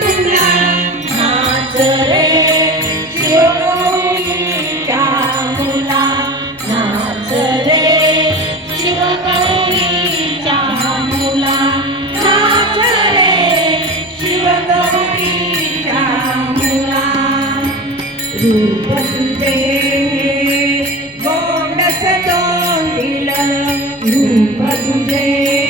तुला नाच रे शिवगौरीच्या मुला नाच रे शिवगौरीच्या मुला नाच रे शिवगौरीच्या मुला रूप तुझे गोंडस तोंडिल रूप तुझे